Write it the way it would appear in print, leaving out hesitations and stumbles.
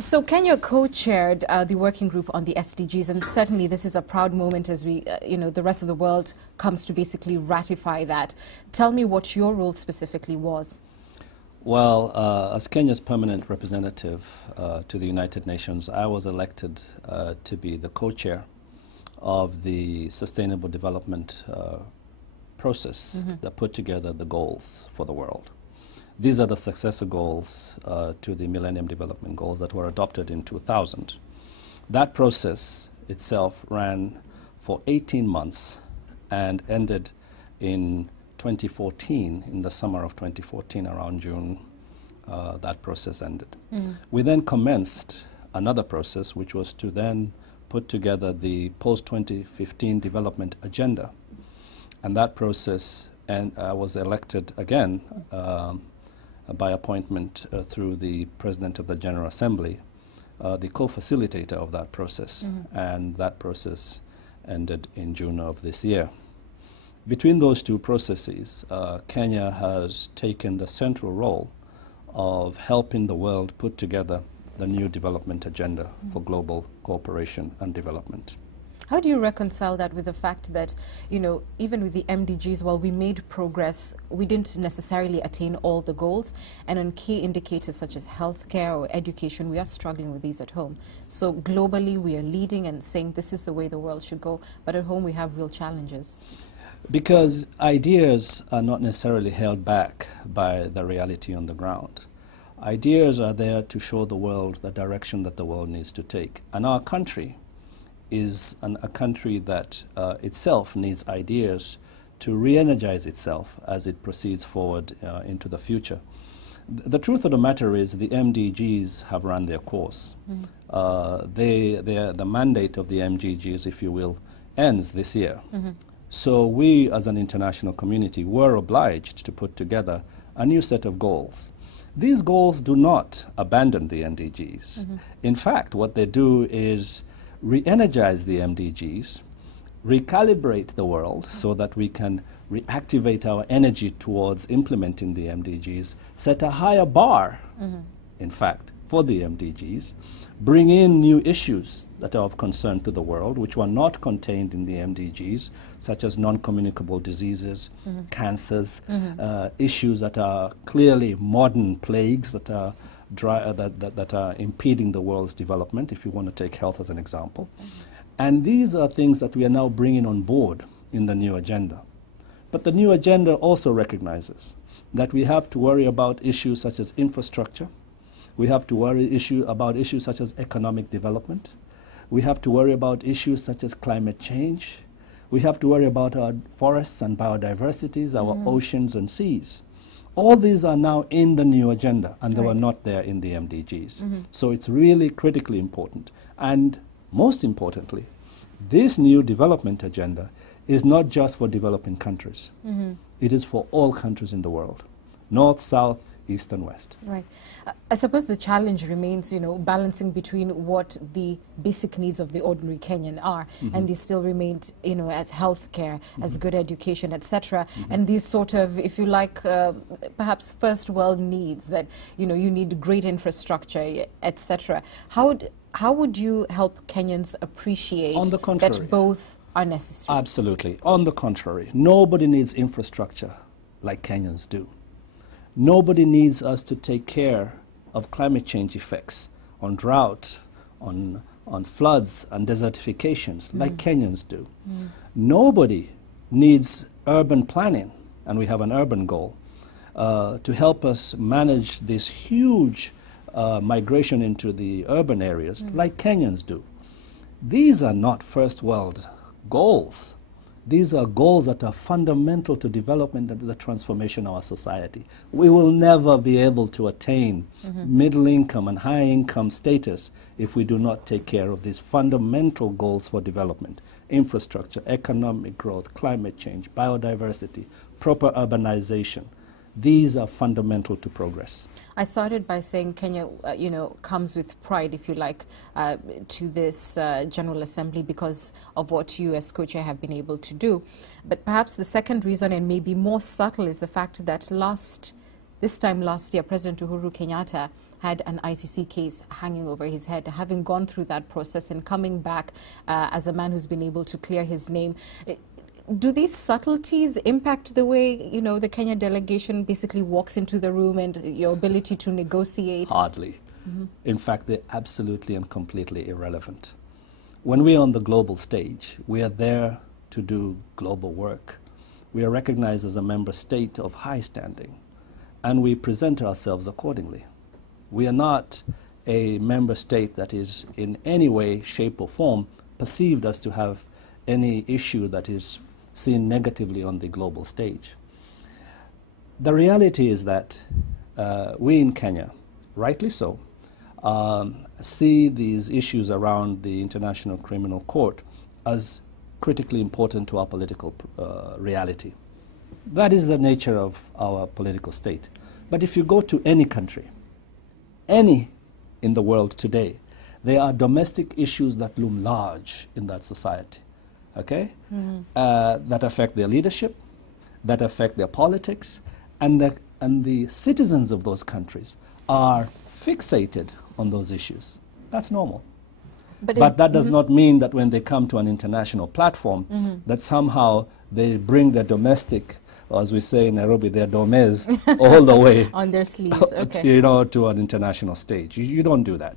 So Kenya co-chaired the working group on the SDGs, and certainly this is a proud moment as we, the rest of the world comes to basically ratify that. Tell me what your role specifically was. Well, as Kenya's permanent representative to the United Nations, I was elected to be the co-chair of the Sustainable Development process that put together the goals for the world. These are the successor goals to the Millennium Development Goals that were adopted in 2000. That process itself ran for 18 months and ended in 2014, in the summer of 2014, around June, that process ended. We then commenced another process, which was to then put together the post-2015 development agenda. And that process, and I was elected again by appointment through the President of the General Assembly, the co-facilitator of that process. And that process ended in June of this year. Between those two processes, Kenya has taken the central role of helping the world put together the new development agenda for global cooperation and development. How do you reconcile that with the fact that, even with the MDGs, while we made progress, we didn't necessarily attain all the goals, and on key indicators such as healthcare or education, we are struggling with these at home. So globally, we are leading and saying this is the way the world should go, but at home we have real challenges. Because ideas are not necessarily held back by the reality on the ground. Ideas are there to show the world the direction that the world needs to take. And our country is a country that itself needs ideas to re-energize itself as it proceeds forward into the future. The truth of the matter is the MDGs have run their course. The mandate of the MDGs, if you will, ends this year. So we as an international community were obliged to put together a new set of goals. These goals do not abandon the MDGs. In fact, what they do is re-energize the MDGs, recalibrate the world so that we can reactivate our energy towards implementing the MDGs, set a higher bar, in fact, for the MDGs, bring in new issues that are of concern to the world, which were not contained in the MDGs, such as non-communicable diseases, cancers, issues that are clearly modern plagues that are that are impeding the world's development, if you want to take health as an example. And these are things that we are now bringing on board in the new agenda. But the new agenda also recognizes that we have to worry about issues such as infrastructure. We have to worry about issues such as economic development. We have to worry about issues such as climate change. We have to worry about our forests and biodiversities, our oceans and seas. All these are now in the new agenda, and they were not there in the MDGs. So it's really critically important. And most importantly, this new development agenda is not just for developing countries. It is for all countries in the world, north, south, east and west. Right. I suppose the challenge remains, balancing between what the basic needs of the ordinary Kenyan are, and these still remain, as healthcare, as good education, etc. And these sort of, if you like, perhaps first world needs that, you need great infrastructure, etc. How would you help Kenyans appreciate that both are necessary? Absolutely. On the contrary, nobody needs infrastructure like Kenyans do. Nobody needs us to take care of climate change effects on drought, on floods and desertifications like Kenyans do. Nobody needs urban planning, and we have an urban goal, to help us manage this huge migration into the urban areas like Kenyans do. These are not first world goals. These are goals that are fundamental to development and the transformation of our society. We will never be able to attain middle income and high income status if we do not take care of these fundamental goals for development: infrastructure, economic growth, climate change, biodiversity, proper urbanization. These are fundamental to progress. I started by saying Kenya, comes with pride, if you like, to this General Assembly because of what you as co-chair have been able to do. But perhaps the second reason, and maybe more subtle, is the fact that this time last year, President Uhuru Kenyatta had an ICC case hanging over his head, having gone through that process and coming back as a man who's been able to clear his name. Do these subtleties impact the way, you know, the Kenya delegation basically walks into the room and your ability to negotiate? Hardly. In fact, they're absolutely and completely irrelevant. When we're on the global stage, we are there to do global work. We are recognized as a member state of high standing, and we present ourselves accordingly. We are not a member state that is in any way, shape, or form perceived as to have any issue that is seen negatively on the global stage. The reality is that we in Kenya, rightly so, see these issues around the International Criminal Court as critically important to our political reality. That is the nature of our political state. But if you go to any country, any in the world today, there are domestic issues that loom large in that society, okay? That affect their leadership, that affect their politics, and the citizens of those countries are fixated on those issues. That's normal. But that does not mean that when they come to an international platform, that somehow they bring their domestic, or as we say in Nairobi, their domes all the way on their sleeves, okay. you know, to an international stage. You don't do that.